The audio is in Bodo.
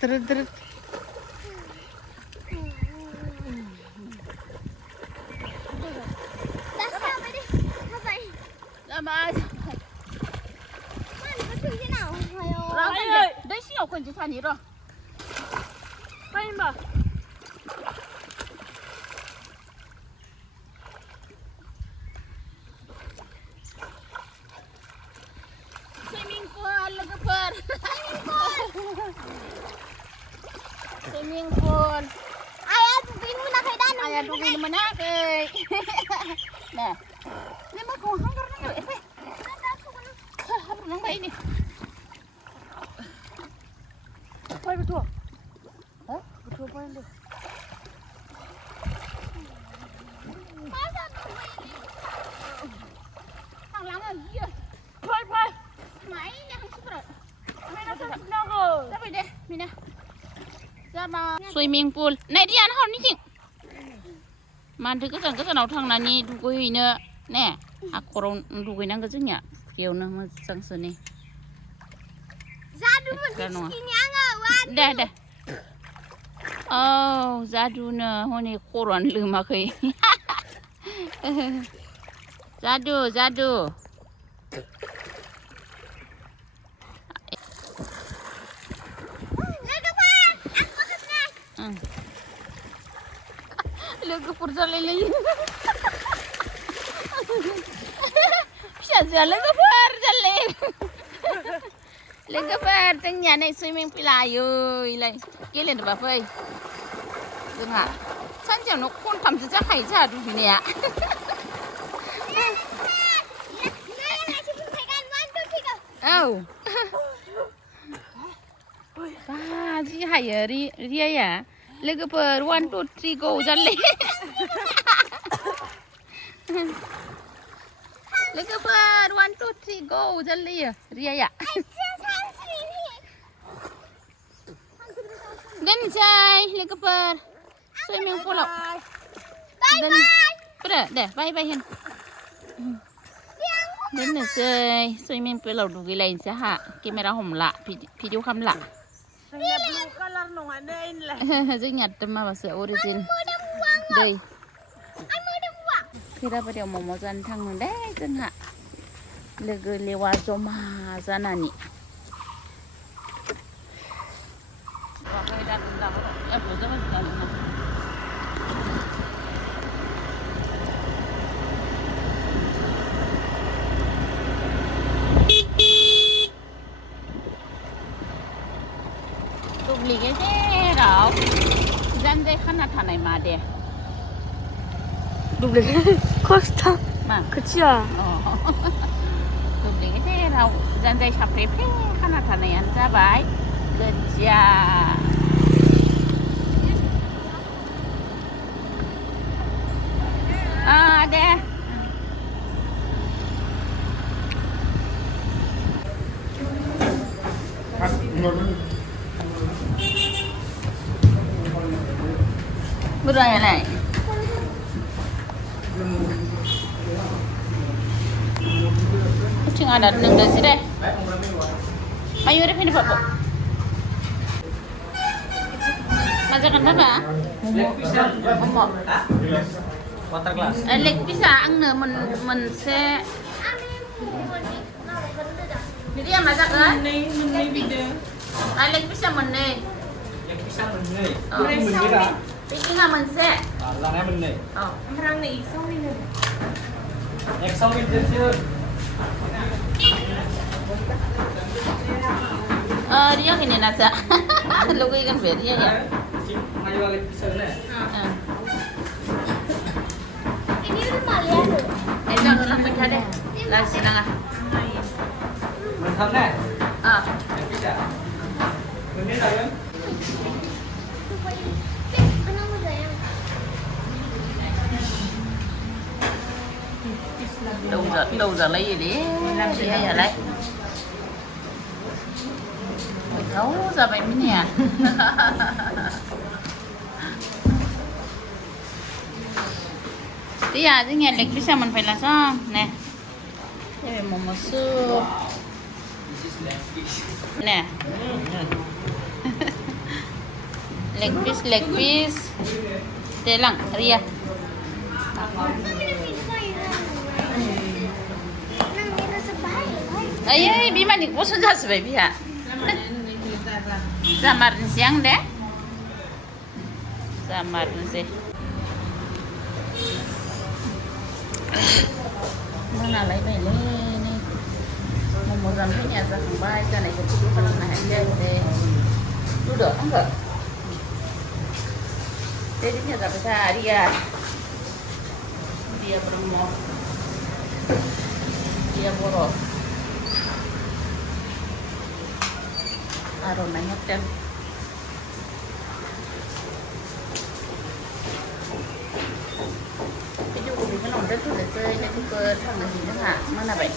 Terus. Mà nó chui thế nào? đấy xin học quần chỉ thằng gì rồi. Hay mà. Swimming pool lagi per. Swimming pool. Ayah tubing mo na kay Dano. Ayah dugin naman na kay. Nah. Ini mah kau hanggar nang eh. Apa nang ba ini? Bay betul. Hah? Betul bay itu. Thằng lắng ở kia. Bay. Máy nè không super. Mày nó sao nó rồi. Ra về đây, mình nè. Ra mà swimming pool. Này đi ăn hòn đi chị. Man thử cái nào thằng nào nhỉ đu quỳ nữa. Nè, aku đu quỳ năng cái gì nhỉ? Kiều nữa mà sang sơn này. Zadu mo skinnya nga. Dah. Oh, Zadu na honi koran luma kai. Zadu. Lagi pursa lele. Siapa lagi pursa Lagi per trong nhà này swimming pool ơi lại kia lên được bà phơi đừng hả san chẳng nó khôn thầm chứ hay chả đủ gì nè ba gì hay à ri à lagi per 1 2 3 go jalan lagi per 1 2 3 go jalan ri à Dan say, lagi per swimming pool. Bye. Pada, dah, bye hen. Dan say, swimming pool du lain sah, kamera homla, video kamla. Saya blue color nong ada ini lah. Ingat tema bahasa origin. Đây. Kira pada mau jalan thang deh, jangan. Lagi lewat zona sana ni. Beli cái thế đâu dân đây khăn là thằng này mà đẹp Double Costa. mà Kecil. beli cái thế đâu dân đây sắp phê khăn là thằng này ăn ra bãi gajah ada berapa này kucing ada neng dari sini ayo deh ini bapak masakan apa momok Water glass. leg bisa ang mình sẽ jadi yang masakan Menai video. leg bisa mình nè Yang pisang benih. Oh. Ini benih dah. Ini nggak mình sẽ Langnya benih. oh Orang ni isong ni. Yang sawit dia. dia ini nasa logo ikan beri ya Ngayu lagi pisang ni. Ini udah malia tuh. jangan sampai ada lah sinang Mentah ni. Yang pisang. Benih dah kan? Ano mo sayang? đầu giờ lấy gì đi làm gì hay giờ lấy phải thấu ra vậy mới nè tí à chứ nghe lịch sao mình phải làm sao nè đây là một sữa nè leg piece telang Ria ay bima ni bosan jas bay biha zamar siang deh zamar sih mana lagi ini mau zampenya zakang bay kan itu dulu kalau nah aja deh duduk enggak jadinya sampai sehari ya dia berumur dia boros aromanya kan cái chú của mình cái nòng rất là rơi nên cái cơ thằng là gì nữa hả mà là vậy